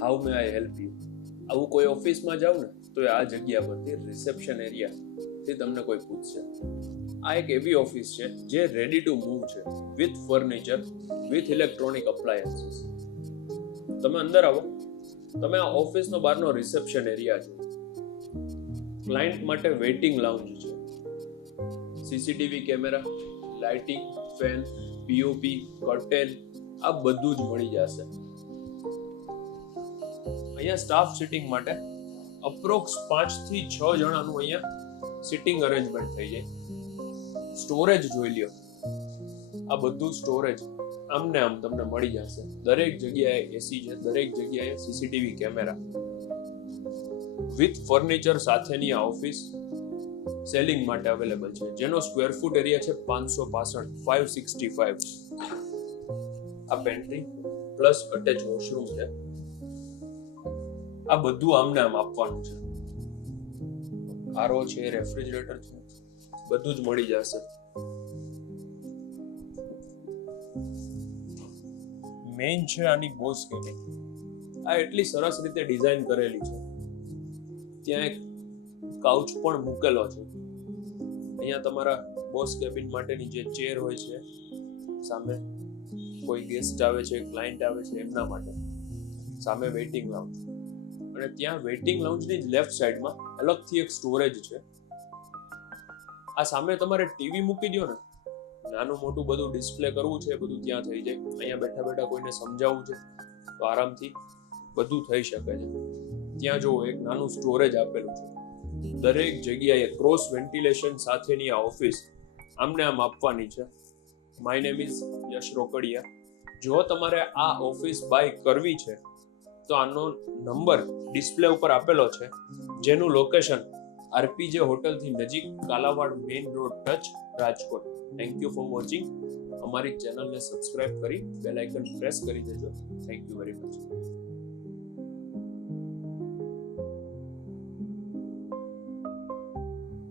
How May I help you. આવું કોઈ ઓફિસમાં જાવ ને તો આ જગ્યા પરથી રિસેપ્શન એરિયાથી તમને કોઈ પૂછશે. આ એક એવી ઓફિસ છે જે રેડી ટુ મૂવ છે, with furniture, with electronic appliances. તમે અંદર આવો. તમે આ ઓફિસનો બહારનો રિસેપ્શન એરિયા છે. ક્લાયન્ટ માટે વેઇટિંગ લાઉન્જ છે. CCTV camera, lighting, fan, POP, curtain આ બધું જ મળી જશે. અહીંયા સ્ટાફ સિટિંગ માટે અપ્રોક્સ 5 થી 6 જણાનું અહીંયા સિટિંગ અરેન્જમેન્ટ થઈ જાય. સ્ટોરેજ જોઈ લ્યો. આ બધું સ્ટોરેજ આમને આમ તમને મળી જશે. દરેક જગ્યાએ એસી છે, દરેક જગ્યાએ સીસીટીવી કેમેરા. વિથ ફર્નિચર સાથેની આ ઓફિસ સેલિંગ માટે અવેલેબલ છે, જેનો સ્ક્વેર ફૂટ એરિયા છે 565. આ પેન્ટ્રી પ્લસ અટેચ વોશરૂમ છે. આ બધું આમને આમ આપવાનું છે. આરો છે, રેફ્રિજરેટર છે, બધું જ મળી જશે. મેઇન છે આની બોસ કેબિન. આ એટલી સરસ રીતે ડિઝાઇન કરેલી છે. ત્યાં એક કાઉચ પણ મૂકેલો છે. અહીંયા તમારા બોસ કેબિન માટેની જે ચેર હોય છે, સામે કોઈ ગેસ્ટ આવે છે, ક્લાયન્ટ આવે છે, એમના માટે. સામે વેઇટિંગ લાઉન્જ, અને ત્યાં વેઇટિંગ લાઉન્જની લેફ્ટ સાઈડમાં અલગથી એક સ્ટોરેજ છે. આ સામે તમારે ટીવી મૂકી દો ને, નાનું મોટું બધું ડિસ્પ્લે કરવું છે, બધું ત્યાં થઈ જાય. અહીંયા બેઠા બેઠા કોઈને સમજાવવું છે તો આરામથી બધું થઈ શકે છે. ત્યાં જો એક નાનું સ્ટોરેજ આપેલું છે. દરેક જગ્યાએ ક્રોસ વેન્ટિલેશન સાથેની આ ઓફિસ આમને આમ આપવાની છે. માય નેમ ઇઝ યશ રોકડિયા. જો તમારે આ ઓફિસ બાય કરવી છે તો આનો નંબર ડિસ્પ્લે ઉપર આપેલો છે, જેનું લોકેશન આરપીજે હોટલથી નજીક, Kalawad main road touch, Rajkot. Thank you for watching. અમારી ચેનલને સબસ્ક્રાઇબ કરી બેલ આઇકન પ્રેસ કરી દેજો. Thank you very much.